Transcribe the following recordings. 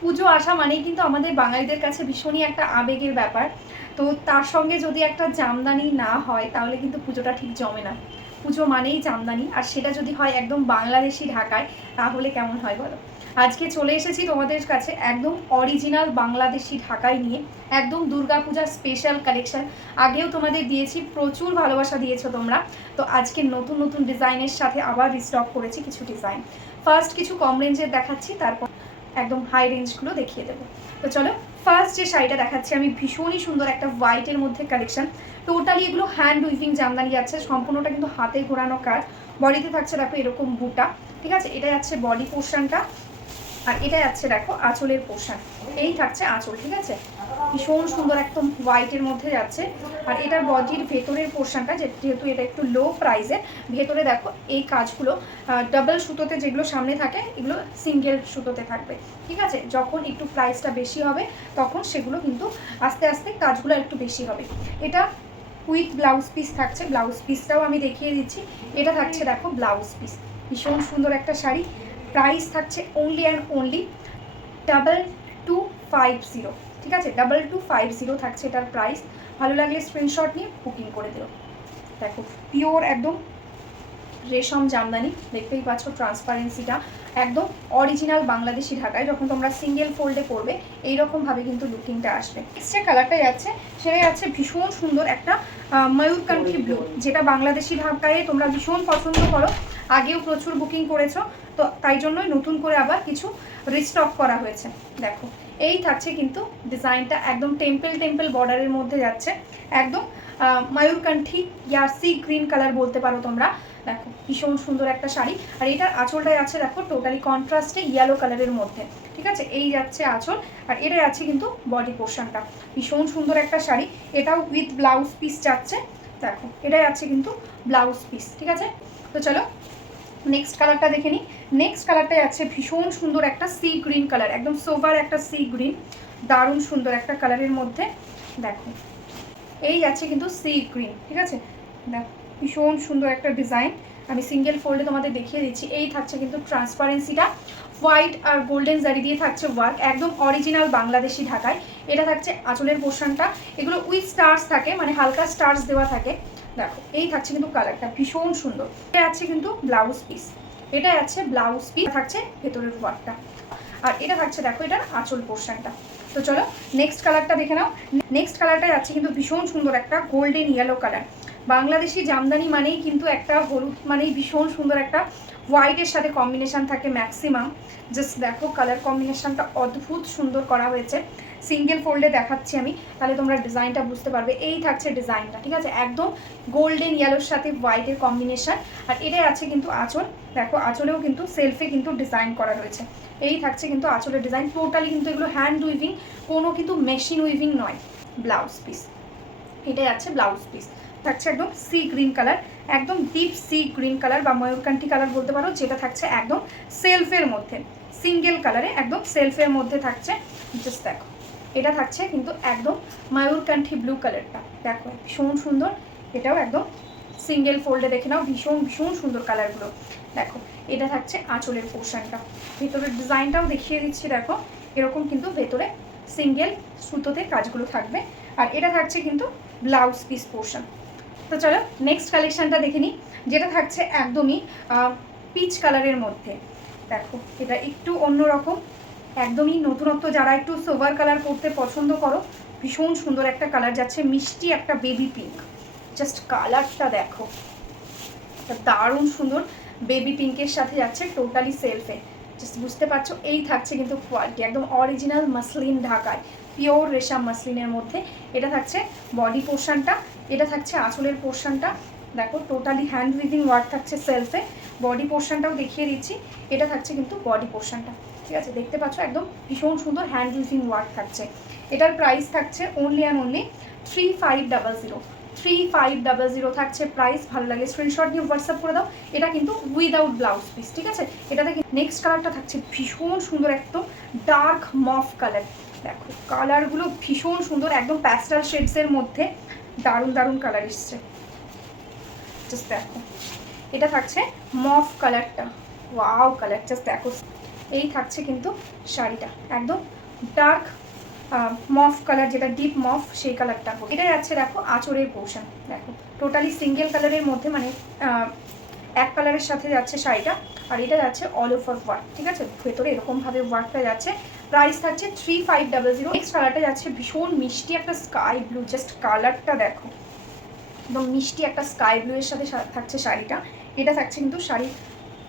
পুজো আসা মানেই কিন্তু আমাদের বাঙালিদের কাছে ভীষণই একটা আবেগের ব্যাপার। তো তার সঙ্গে যদি একটা জামদানি না হয় তাহলে কিন্তু পুজোটা ঠিক জমে না। পুজো মানেই জামদানি, আর সেটা যদি হয় একদম বাংলাদেশি ঢাকায় তাহলে কেমন হয় বলো। আজকে চলে এসেছি তোমাদের কাছে একদম অরিজিনাল বাংলাদেশি ঢাকায় নিয়ে, একদম দুর্গাপূজার স্পেশাল কালেকশন। আগেও তোমাদের দিয়েছি, প্রচুর ভালোবাসা দিয়েছো তোমরা। তো আজকে নতুন নতুন ডিজাইনের সাথে আবার রিস্টক করেছি কিছু ডিজাইন। ফার্স্ট কিছু কম রেঞ্জের দেখাচ্ছি, তারপর একদম হাই রেঞ্জগুলো দেখিয়ে দেবো। তো চলো, ফার্স্ট যে শাড়িটা দেখাচ্ছি আমি, ভীষণই সুন্দর একটা হোয়াইটের মধ্যে কালেকশন। টোটালি এগুলো হ্যান্ড উইভিং জামদানি যাচ্ছে, সম্পূর্ণটা কিন্তু হাতে ঘোরানো কাজ। বডিতে থাকছে দেখো এরকম বুটা, ঠিক আছে, এটা যাচ্ছে বডি পোর্শনটা। আর এটা যাচ্ছে দেখো আঁচলের পোর্শন, এই থাকছে আঁচল, ঠিক আছে। ভীষণ সুন্দর একদম হোয়াইটের মধ্যে যাচ্ছে। আর এটার বডির ভেতরের পোর্শনটা, যেহেতু এটা একটু লো প্রাইসে, ভেতরে দেখো এই কাজগুলো ডাবল সুতোতে, যেগুলো সামনে থাকে এগুলো সিঙ্গেল সুতোতে থাকবে, ঠিক আছে। যখন একটু প্রাইসটা বেশি হবে তখন সেগুলো কিন্তু আস্তে আস্তে কাজগুলো একটু বেশি হবে। এটা উইথ ব্লাউজ পিস থাকছে, ব্লাউজ পিসটাও আমি দেখিয়ে দিচ্ছি। এটা থাকছে দেখো ব্লাউজ পিস, ভীষণ সুন্দর একটা শাড়ি। প্রাইস থাকছে অনলি অ্যান্ড অনলি 2250, ঠিক আছে, 2250 থাকছে এটার প্রাইস। ভালো লাগলে স্ক্রিনশট নিয়ে বুকিং করে দিও। দেখো পিওর একদম রেশম জামদানি, দেখতেই পাচ্ছ ট্রান্সপারেন্সিটা একদম অরিজিনাল বাংলাদেশি ঢাকায়। যখন তোমরা সিঙ্গেল ফোল্ডে করবে এইরকমভাবে কিন্তু লুকিংটা আসবে। যে কালারটা যাচ্ছে সেটা যাচ্ছে ভীষণ সুন্দর একটা ময়ূরকান্ঠী ব্লু, যেটা বাংলাদেশি ঢাকায় তোমরা ভীষণ পছন্দ করো, আগেও প্রচুর বুকিং করেছো। তো তাই জন্যই নতুন করে আবার কিছু রিস্টক করা হয়েছে। দেখো এই থাকছে কিন্তু ডিজাইনটা, একদম টেম্পল টেম্পল বর্ডারের মধ্যে যাচ্ছে, একদম ময়ূরকান্ঠী ইয়া সি গ্রিন কালার বলতে পারো তোমরা। দেখো ভীষণ সুন্দর একটা শাড়ি। আর এটার আঁচলটাই আছে দেখো টোটালি কন্ট্রাস্টে ইয়েলো কালারের মধ্যে, ঠিক আছে, এই যাচ্ছে আঁচল। আর এটা যাচ্ছে কিন্তু বডি পোর্শনটা। ভীষণ সুন্দর একটা শাড়ি, এটাও উইথ ব্লাউজ পিস যাচ্ছে। দেখো এটা যাচ্ছে কিন্তু ব্লাউজ পিস, ঠিক আছে। তো চলো নেক্সট কালারটা দেখে নিই। নেক্সট কালারটা যাচ্ছে ভীষণ সুন্দর একটা সি গ্রিন কালার, একদম সোভার একটা সি গ্রিন, দারুণ সুন্দর একটা কালারের মধ্যে। দেখো এই যাচ্ছে কিন্তু সি গ্রিন, ঠিক আছে। দেখো ভীষণ সুন্দর একটা ডিজাইন, আমি সিঙ্গেল ফোল্ডে তোমাদের দেখিয়ে দিচ্ছি। এই থাকছে কিন্তু ট্রান্সপারেন্সিটা, হোয়াইট আর গোল্ডেন জারি দিয়ে থাকছে ওয়ার্ক, একদম অরিজিনাল বাংলাদেশি ঢাকায়। এটা থাকছে আঁচলের পোর্শনটা, এগুলো উইথ স্টার্স থাকে, মানে হালকা স্টার্স দেওয়া থাকে। দেখো এই থাকছে কিন্তু কালারটা ভীষণ সুন্দর। এটা আছে কিন্তু ব্লাউজ পিস, এটা আছে ব্লাউজ পিস, থাকছে ভেতরের ওয়ার্কটা। আর এটা থাকছে দেখো এটার আঁচল পোর্শনটা। তো চলো নেক্সট কালারটা দেখে নাও। নেক্সট কালারটা যাচ্ছে কিন্তু ভীষণ সুন্দর একটা golden yellow colour. Bangladeshi Jamdani মানেই কিন্তু একটা হলুদ মানেই ভীষণ সুন্দর একটা হোয়াইটের সাথে কম্বিনেশান থাকে ম্যাক্সিমাম। জাস্ট দেখো কালার কম্বিনেশানটা অদ্ভুত সুন্দর করা হয়েছে। সিঙ্গেল ফোল্ডে দেখাচ্ছি আমি, তাহলে তোমরা ডিজাইনটা বুঝতে পারবে। এই থাকছে ডিজাইনটা, ঠিক আছে, একদম গোল্ডেন ইয়েলোর সাথে হোয়াইটের কম্বিনেশান। আর এটাই আছে কিন্তু আঁচল, দেখো আঁচলেও কিন্তু সেলফে কিন্তু ডিজাইন করা রয়েছে। এই থাকছে কিন্তু আঁচলের ডিজাইন, টোটালি কিন্তু এগুলো হ্যান্ড উইভিং, কোনো কিন্তু মেশিন উইভিং নয়। ব্লাউজ পিস, এটাই আছে ব্লাউজ পিস, থাকছে একদম সি গ্রিন কালার, একদম ডিপ সি গ্রিন কালার বা ময়ূরকান্ঠী কালার বলতে পারো, যেটা থাকছে একদম সেলফের মধ্যে, সিঙ্গেল কালারে একদম সেলফের মধ্যে থাকছে। জাস্ট দেখো এটা থাকছে কিন্তু একদম ময়ূরকান্ঠী ব্লু কালারটা, দেখো ভীষণ সুন্দর। এটাও একদম সিঙ্গেল ফোল্ডে দেখে নাও, ভীষণ ভীষণ সুন্দর কালারগুলো। দেখো এটা থাকছে আঁচলের পোর্শনটা, ভেতরের ডিজাইনটাও দেখিয়ে দিচ্ছি। দেখো এরকম কিন্তু ভেতরে সিঙ্গেল সুতোতে কাজগুলো থাকবে। আর এটা থাকছে কিন্তু ব্লাউজ পিস পোর্শন। তো চলো নেক্সট কালেকশানটা দেখে নিই, যেটা থাকছে একদমই পিচ কালারের মধ্যে। দেখো এটা একটু অন্যরকম, একদমই নতুনত্ব, যারা একটু সোভার কালার পরতে পছন্দ করো, ভীষণ সুন্দর একটা কালার যাচ্ছে, মিষ্টি একটা বেবি পিঙ্ক। জাস্ট কালারটা দেখো, দারুণ সুন্দর বেবি পিঙ্কের সাথে যাচ্ছে টোটালি সেলফে। জাস্ট বুঝতে পারছো এই থাকছে কিন্তু কোয়ালিটি, একদম অরিজিনাল মাসলিন ঢাকায়, পিওর রেশম মাসলিনের মধ্যে। এটা থাকছে বডি পোর্শনটা, এটা থাকছে আঁচলের পোর্শনটা। দেখো টোটালি হ্যান্ড উইভিং ওয়ার্ক থাকছে সেলফে। বডি পোর্শনটাও দেখিয়ে দিচ্ছি, এটা থাকছে কিন্তু বডি পোর্শনটা, ঠিক আছে, দেখতে পাচ্ছ একদম ভীষণ সুন্দর হ্যান্ড উইভিং ওয়ার্ক থাকছে। এটার প্রাইস থাকছে অনলি অ্যান্ড অনলি 3500, 3500 থাকছে প্রাইস। ভালো লাগে স্ক্রিনশট নিয়ে হোয়াটসঅ্যাপ করে দাও। এটা কিন্তু উইদাউট ব্লাউজ পিস, ঠিক আছে। এটাতে নেক্সট কালারটা থাকছে ভীষণ সুন্দর, একদম ডার্ক মফ কালার। দেখো কালারগুলো ভীষণ সুন্দর, একদম প্যাস্টেল শেডসের মধ্যে দারুণ দারুণ কালার এসছে। জাস্ট দেখো এটা থাকছে মফ কালারটা, ওয়াও কালার, জাস্ট দেখো এই থাকছে কিন্তু শাড়িটা, একদম ডার্ক মফ কালার, যেটা ডিপ মফ সেই কালারটা। এটা যাচ্ছে দেখো আঁচলের পোর্শন, দেখো টোটালি সিঙ্গেল কালারের মধ্যে, মানে এক কালারের সাথে যাচ্ছে শাড়িটা। আর এটা যাচ্ছে অল ওভার ওয়ার্ক, ঠিক আছে, ভেতরে এরকমভাবে ওয়ার্কটা যাচ্ছে। প্রাইস থাকছে 3500। নেক্সট কালারটা যাচ্ছে ভীষণ মিষ্টি একটা স্কাই ব্লু, জাস্ট কালারটা দেখো, একদম মিষ্টি একটা স্কাই ব্লু এর সাথে থাকছে শাড়িটা। এটা থাকছে কিন্তু শাড়ির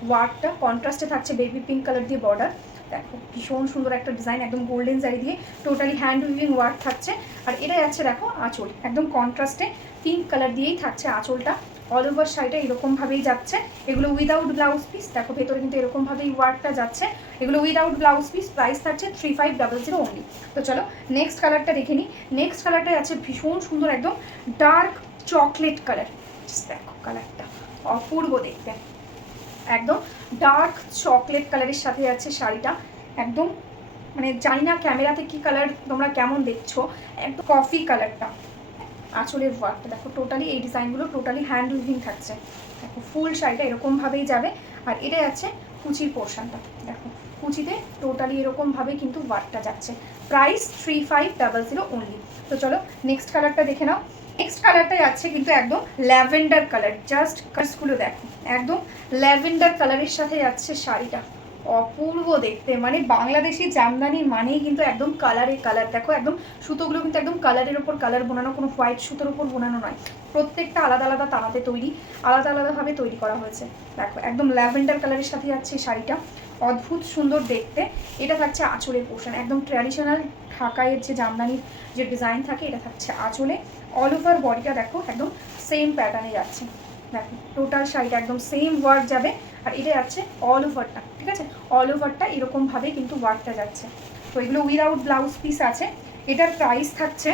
ওয়ার্কটা কন্ট্রাস্টে থাকছে বেবি পিঙ্ক কালার দিয়ে বর্ডার, দেখো ভীষণ সুন্দর একটা ডিজাইন, একদম গোল্ডেন জারি দিয়ে টোটালি হ্যান্ড উইভিং ওয়ার্ক থাকছে। আর এটা যাচ্ছে দেখো আঁচল, একদম কন্ট্রাস্টে পিঙ্ক কালার দিয়েই থাকছে আঁচলটা। অল ওভার শাড়িটা এরকমভাবেই যাচ্ছে। এগুলো উইদাউট ব্লাউজ পিস, দেখো ভেতরে কিন্তু এরকমভাবেই ওয়ার্কটা যাচ্ছে। এগুলো উইদাউট ব্লাউজ পিস, প্রাইস থাকছে 3500 অনলি। তো চলো নেক্সট কালারটা দেখে নিই। নেক্সট কালারটা যাচ্ছে ভীষণ সুন্দর একদম ডার্ক চকলেট কালার, দেখো কালারটা অপূর্ব দেখতে, একদম ডার্ক চকলেট কালারের সাথে যাচ্ছে শাড়িটা। একদম মানে জানি না ক্যামেরাতে কি কালার তোমরা কেমন দেখছো, একদম কফি কালারটা। আঁচলের ওয়ার্কটা দেখো, টোটালি এই ডিজাইনগুলো টোটালি হ্যান্ড উইভিং থাকছে, দেখো ফুল শাড়িটা এরকমভাবেই যাবে। আর এটা যাচ্ছে কুচির পোর্শনটা, দেখো কুচিতে টোটালি এরকমভাবে কিন্তু ওয়ার্কটা যাচ্ছে। Price 3500 only. তো চলো নেক্সট কালারটা দেখে নাও। নেক্সট কালারটা যাচ্ছে কিন্তু একদম ল্যাভেন্ডার কালার, জাস্ট কালারগুলো দেখো, একদম ল্যাভেন্ডার কালারের সাথে যাচ্ছে শাড়িটা, অপূর্ব দেখতে। মানে বাংলাদেশি জামদানি মানেই কিন্তু একদম কালারে কালার, দেখো একদম সুতোগুলো কিন্তু একদম কালারের ওপর কালার বোনানো, কোনো হোয়াইট সুতোর উপর বোনানো নয়, প্রত্যেকটা আলাদা আলাদা তানাতে তৈরি, আলাদা আলাদাভাবে তৈরি করা হয়েছে। দেখো একদম ল্যাভেন্ডার কালারের সাথে যাচ্ছে শাড়িটা, অদ্ভুত সুন্দর দেখতে। এটা থাকছে আঁচলের পোর্শন, একদম ট্র্যাডিশনাল ঢাকাইয়ের যে জামদানির যে ডিজাইন থাকে এটা থাকছে আঁচলে। অল ওভার বডিটা দেখো একদম সেম প্যাটার্নে যাচ্ছে, দেখো টোটাল শাড়িটা একদম সেম ওয়ার্ক যাবে। আর এটা যাচ্ছে অল ওভারটা, ঠিক আছে, অল ওভারটা এরকমভাবে কিন্তু ওয়ার্কটা যাচ্ছে। তো এগুলো উইদাউট ব্লাউজ পিস আছে। এটার প্রাইস থাকছে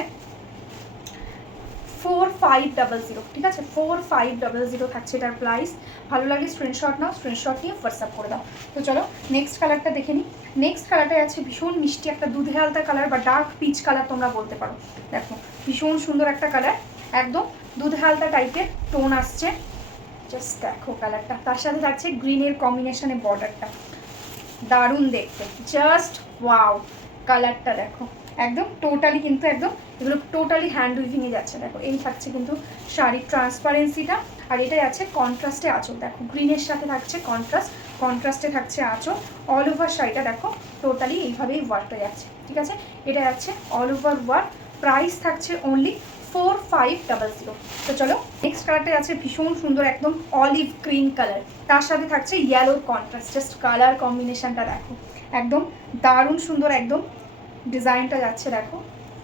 4500, ঠিক আছে, 4500 থাকছে এটার প্রাইস। ভালো লাগে স্ক্রিনশট নাও, স্ক্রিনশট নিয়ে হোয়াটসঅ্যাপ করে দাও। তো চলো নেক্সট কালারটা দেখে নিই। নেক্সট কালারটা আছে ভীষণ মিষ্টি একটা দুধে হালতা কালার বা ডার্ক পিচ কালার তোমরা বলতে পারো। দেখো ভীষণ সুন্দর একটা কালার, একদম দুধে হালতা টাইপের টোন আসছে, জাস্ট দেখো কালারটা। তার সাথে থাকছে গ্রিনের কম্বিনেশনে বর্ডারটা, দারুণ দেখতে, জাস্ট ওয়াও কালারটা দেখো, একদম টোটালি কিন্তু একদম এগুলো টোটালি হ্যান্ড উইভিংয়ে যাচ্ছে। দেখো এই থাকছে কিন্তু শাড়ির ট্রান্সপারেন্সিটা। আর এটাই আছে কন্ট্রাস্টে আঁচল, দেখো গ্রিনের সাথে থাকছে কন্ট্রাস্ট, কন্ট্রাস্টে থাকছে আঁচল। অল ওভার শাড়িটা দেখো টোটালি এইভাবেই ওয়ার্কটা যাচ্ছে, ঠিক আছে, এটা যাচ্ছে অল ওভার ওয়ার্ক। প্রাইস থাকছে অনলি 4500। তো চলো নেক্সট কালারটা আছে ভীষণ সুন্দর একদম অলিভ গ্রিন কালার, তার সাথে থাকছে ইয়েলোর কন্ট্রাস্ট, জাস্ট কালার কম্বিনেশনটা দেখো একদম দারুণ সুন্দর, একদম ডিজাইনটা যাচ্ছে দেখো,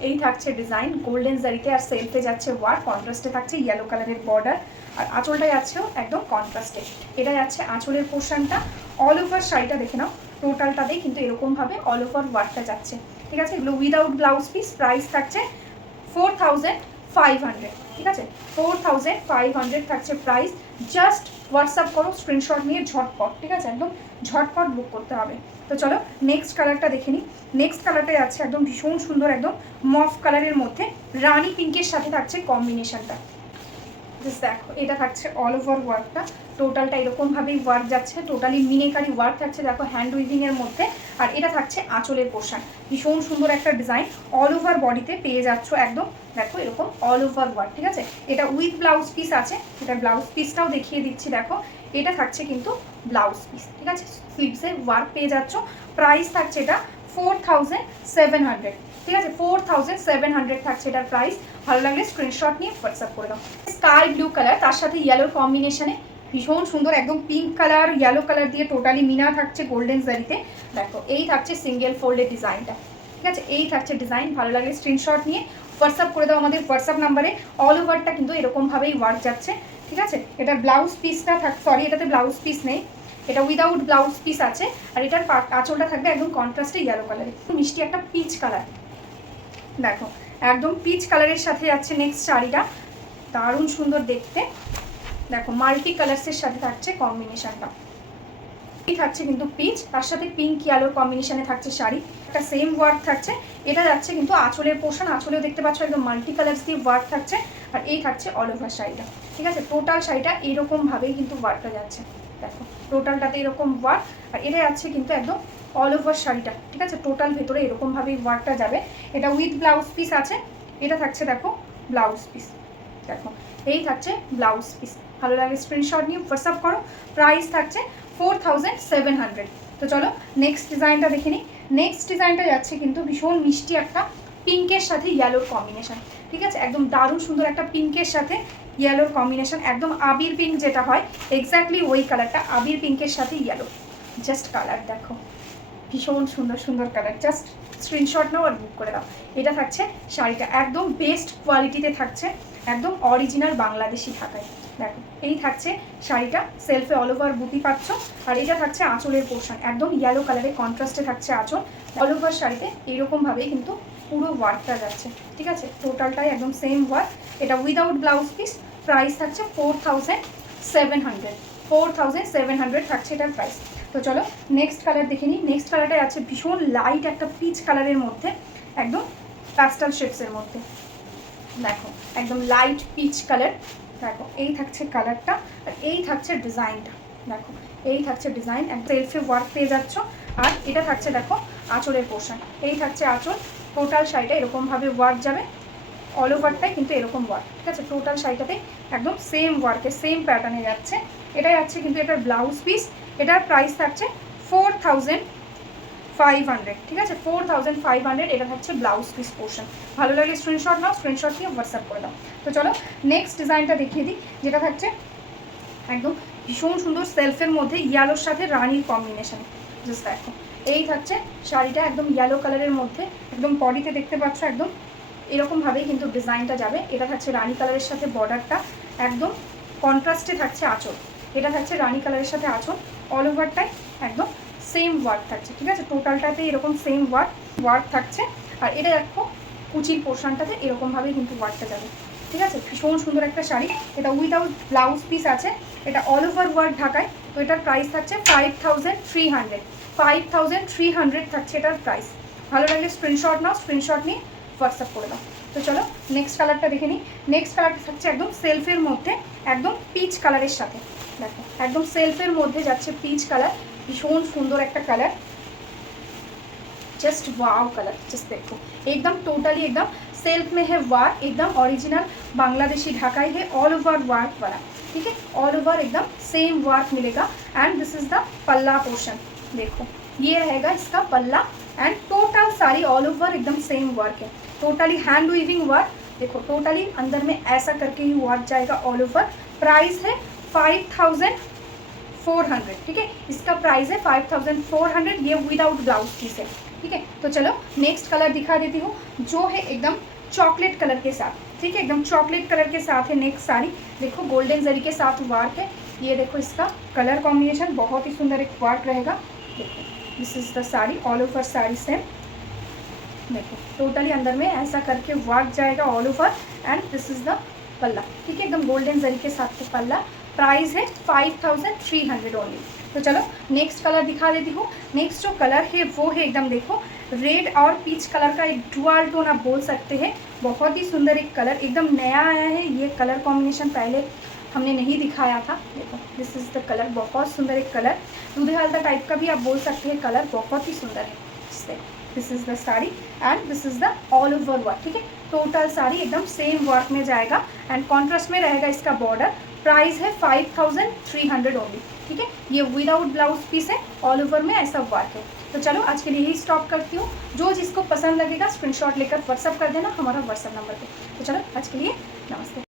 এই থাকছে ডিজাইন গোল্ডেন জারিতে, আর সেলফে যাচ্ছে ওয়ার্ক, কন্ট্রাস্টে থাকছে ইয়েলো কালারের বর্ডার। আর আঁচলটা যাচ্ছেও একদম কন্ট্রাস্টে, এটা যাচ্ছে আঁচলের পোর্শনটা। অল ওভার শাড়িটা দেখে নাও, টোটালটাতেই কিন্তু এরকমভাবে অল ওভার ওয়ার্কটা যাচ্ছে, ঠিক আছে। এগুলো উইদাউট ব্লাউজ পিস, প্রাইস থাকছে 4500, ঠিক আছে, 4500 থাকছে প্রাইস। জাস্ট হোয়াটসঅ্যাপ করো স্ক্রিনশট নিয়ে ঝটপট, ঠিক আছে, একদম ঝটপট বুক করতে হবে। তো চলো নেক্সট কালারটা দেখে নিই। নেক্সট কালারটা যাচ্ছে একদম ভীষণ সুন্দর একদম মফ কালারের মধ্যে রানি পিঙ্কের সাথে থাকছে কম্বিনেশনটা, জাস্ট দেখো এটা থাকছে অল ওভার ওয়ার্কটা, টোটালটা এরকমভাবেই ওয়ার্ক যাচ্ছে, টোটালি মিনেকারি ওয়ার্ক থাকছে দেখো হ্যান্ড উইভিংয়ের মধ্যে। আর এটা থাকছে আঁচলের পোর্শন, ভীষণ সুন্দর একটা ডিজাইন, অল ওভার বডিতে পেয়ে যাচ্ছ একদম দেখো এরকম অল ওভার ওয়ার্ক, ঠিক আছে। এটা উইথ ব্লাউজ পিস আছে, এটা ব্লাউজ পিসটাও দেখিয়ে দিচ্ছি, দেখো এটা থাকছে কিন্তু ব্লাউজ পিস, ঠিক আছে, স্লিভসে ওয়ার্ক পেয়ে যাচ্ছ। প্রাইস থাকছে এটা 4700, ঠিক আছে, 4700 থাকছে এটার প্রাইস। ভালো লাগলে স্ক্রিনশট নিয়ে হোয়াটসঅ্যাপ করে দাও। স্কাই ব্লু কালার, তার সাথে ইয়েলোর কম্বিনেশনে ভীষণ সুন্দর একদম পিঙ্ক কালার ইয়েলো কালার দিয়ে টোটালি মিনা থাকছে গোল্ডেন জারিতে। দেখো এই থাকছে সিঙ্গেল ফোল্ডের ডিজাইনটা, ঠিক আছে, এই থাকছে ডিজাইন। ভালো লাগলে স্ক্রিনশট নিয়ে হোয়াটসঅ্যাপ করে দাও আমাদের হোয়াটসঅ্যাপ নাম্বারে। অল ওভারটা কিন্তু এরকমভাবেই ওয়ার্ক যাচ্ছে, ঠিক আছে। এটার ব্লাউজ পিসটা সরি এটাতে ব্লাউজ পিস নেই, এটা উইদাউট ব্লাউজ পিস আছে। আর এটার আঁচলটা থাকবে একদম কন্ট্রাস্টে ইয়েলো কালারে, মিষ্টি একটা পিচ কালার, দেখো একদম পিচ কালারের সাথে যাচ্ছে নেক্সট শাড়িটা, দারুণ সুন্দর দেখতে। দেখো মাল্টি কালার্সের সাথে থাকছে কম্বিনেশনটা, এই থাকছে কিন্তু পিচ, তার সাথে পিঙ্ক ইয়েলোর কম্বিনেশনে থাকছে শাড়ি, একটা সেম ওয়ার্ক থাকছে। এটা যাচ্ছে কিন্তু আঁচলের পোর্শন, আঁচলেও দেখতে পাচ্ছ একদম মাল্টি কালার্স দিয়ে ওয়ার্ক থাকছে। আর এই থাকছে অল ওভার শাড়িটা, ঠিক আছে, টোটাল শাড়িটা এইরকমভাবেই কিন্তু ওয়ার্কটা যাচ্ছে, দেখো টোটালটাতে এরকম ওয়ার্ক, আর এটা যাচ্ছে কিন্তু একদম অল ওভার শাড়িটা, ঠিক আছে, টোটাল ভেতরে এরকমভাবেই ওয়ার্কটা যাবে। এটা উইথ ব্লাউজ পিস আছে, এটা থাকছে দেখো ব্লাউজ পিস, দেখো এই থাকছে ব্লাউজ পিস। ভালো লাগে স্ক্রিনশট নিয়ে হোয়াটসঅ্যাপ করো। প্রাইস থাকছে 4700। তো চলো নেক্সট ডিজাইনটা দেখে নিই। নেক্সট ডিজাইনটা যাচ্ছে কিন্তু ভীষণ মিষ্টি একটা পিঙ্কের সাথে ইয়েলোর কম্বিনেশন, ঠিক আছে, একদম দারুণ সুন্দর একটা পিঙ্কের সাথে ইয়েলোর কম্বিনেশন, একদম আবির পিঙ্ক যেটা হয় এক্স্যাক্টলি ওই কালারটা, আবির পিঙ্কের সাথে ইয়েলো। জাস্ট কালার দেখো, ভীষণ সুন্দর সুন্দর কালার, জাস্ট স্ক্রিনশট নাও আর বুক করে দাও। এটা থাকছে শাড়িটা, একদম বেস্ট কোয়ালিটিতে থাকছে, একদম অরিজিনাল বাংলাদেশি ঢাকায়। দেখো এই থাকছে শাড়িটা, সেলফে অল ওভার বুটি পাচ্ছ, আর এটা থাকছে আঁচলের পোর্শন, একদম ইয়েলো কালারের কন্ট্রাস্টে থাকছে আঁচল। অল ওভার শাড়িতে এইরকমভাবেই কিন্তু পুরো ওয়ার্কটা যাচ্ছে, ঠিক আছে, টোটালটাই একদম সেম ওয়ার্ক। এটা উইদাউট ব্লাউজ পিস, প্রাইস থাকছে 4700। 4700 থাকছে এটার প্রাইস। তো চলো নেক্সট কালার দেখে নিই। নেক্সট কালারটা আছে ভীষণ লাইট একটা পিচ কালারের মধ্যে, একদম প্যাস্টেল শেডসের মধ্যে, দেখো একদম লাইট পিচ কালার। দেখো এই থাকছে কালারটা, আর এই থাকছে ডিজাইনটা, দেখো এই থাকছে ডিজাইন, এক সেলফে ওয়ার্ক পেয়ে যাচ্ছ। আর এটা থাকছে দেখো আঁচলের পোর্শন, এই থাকছে আঁচল। টোটাল শাড়িটা এরকমভাবে ওয়ার্ক যাবে, অল ওভারটাই কিন্তু এরকম ওয়ার্ক, ঠিক আছে, টোটাল শাড়িটাতে একদম সেম ওয়ার্কে সেম প্যাটার্নে যাচ্ছে। এটাই যাচ্ছে কিন্তু এটার ব্লাউজ পিস। এটার প্রাইস থাকছে 4500, ঠিক আছে, 4500। এটা থাকছে ব্লাউজ পিস পোর্শন। ভালো লাগে স্ক্রিনশট নাও, স্ক্রিনশট নিয়ে হোয়াটসঅ্যাপ করে দাও। তো চলো নেক্সট ডিজাইনটা দেখিয়ে দিই, যেটা থাকছে একদম ভীষণ সুন্দর সেলফের মধ্যে ইয়েলোর সাথে রানির কম্বিনেশন। জাস্ট দেখো এই থাকছে শাড়িটা, একদম ইয়েলো কালারের মধ্যে, একদম বডিতে দেখতে পাচ্ছ একদম এরকমভাবেই কিন্তু ডিজাইনটা যাবে। এটা থাকছে রানি কালারের সাথে বর্ডারটা, একদম কন্ট্রাস্টে থাকছে আঁচল। এটা থাকছে রানি কালারের সাথে আঁচল, অল ওভারটাই একদম সেম ওয়ার্ক থাকছে, ঠিক আছে, টোটালটাতে এরকম সেম ওয়ার্ক থাকছে। আর এটা দেখো কুচির পোর্শনটাতে এরকমভাবেই কিন্তু ওয়ার্কটা যাবে, ঠিক আছে, ভীষণ সুন্দর একটা শাড়ি। এটা উইদাউট ব্লাউজ পিস আছে, এটা অল ওভার ওয়ার্ক ঢাকায়। তো এটার প্রাইস থাকছে 5300। 5300 থাকছে এটার প্রাইস। ভালো লাগলে স্ক্রিনশট নাও, স্ক্রিনশট নিয়ে হোয়াটসঅ্যাপ করে দাও। তো চলো নেক্সট কালারটা দেখে নিই। নেক্সট কালারটা থাকছে একদম সেলফের মধ্যে, একদম পিচ কালারের সাথে, দেখো একদম সেলফের মধ্যে যাচ্ছে পিচ কালার, ভীষণ সুন্দর একটা colour, just wow colour. Just देखो एकदम टोटली एकदम सेल्फ में है वर्क, एकदम ओरिजिनल बांग्लादेशी ढाकाई है, ऑल ओवर वर्क वाला, ठीक है, ऑल ओवर एकदम सेम वर्क मिलेगा। एंड दिस इज द पल्ला पोर्शन, देखो ये रहेगा इसका पल्ला। एंड टोटल सारी ऑल ओवर एकदम सेम वर्क है, टोटली हैंड वीविंग वर्क। देखो टोटली अंदर में ऐसा करके ही वर्क जाएगा ऑल ओवर। प्राइस है 5400, ठीक है, इसका प्राइस है 5400। ये विदाउट ब्लाउज पीस है, ठीक है। तो चलो नेक्स्ट कलर दिखा देती हूँ, जो है एकदम चॉकलेट कलर के साथ, ठीक है, एकदम चॉकलेट कलर के साथ है नेक्स्ट साड़ी। देखो गोल्डन जरी के साथ वर्क है, ये देखो इसका कलर कॉम्बिनेशन बहुत ही सुंदर एक वर्क रहेगा। देखो this is the sari, all over sari same, देखो टोटली अंदर में ऐसा करके वर्क जाएगा all over. And this is the पल्ला, ठीक है, एकदम गोल्डन जरी के साथ के पल्ला। प्राइस है 5300 ओनली। तो चलो नेक्स्ट कलर दिखा देती हूँ। नेक्स्ट जो कलर है वो है एकदम देखो रेड और पीच कलर का एक डुअल टोन आप बोल सकते हैं। बहुत ही सुंदर एक कलर, एकदम नया आया है ये कलर कॉम्बिनेशन, पहले हमने नहीं दिखाया था। देखो दिस इज़ द कलर, बहुत सुंदर एक कलर, दूधे हल्दा टाइप का भी आप बोल सकते हैं कलर, बहुत ही सुंदर है। This is the sari and this is the all over work, ठीक है, टोटल साड़ी एकदम सेम वर्क में जाएगा। एंड कॉन्ट्रास्ट में रहेगा इसका बॉर्डर। प्राइस है 5300 ओनली, ठीक है, ये विदाउट ब्लाउज पीस है, ऑल ओवर में ऐसा वर्क है। तो चलो आज के लिए यही स्टॉप करती हूँ। जो जिसको पसंद लगेगा स्क्रीनशॉट लेकर व्हाट्सअप कर देना हमारा व्हाट्सअप नंबर पे। तो चलो आज के लिए नमस्ते।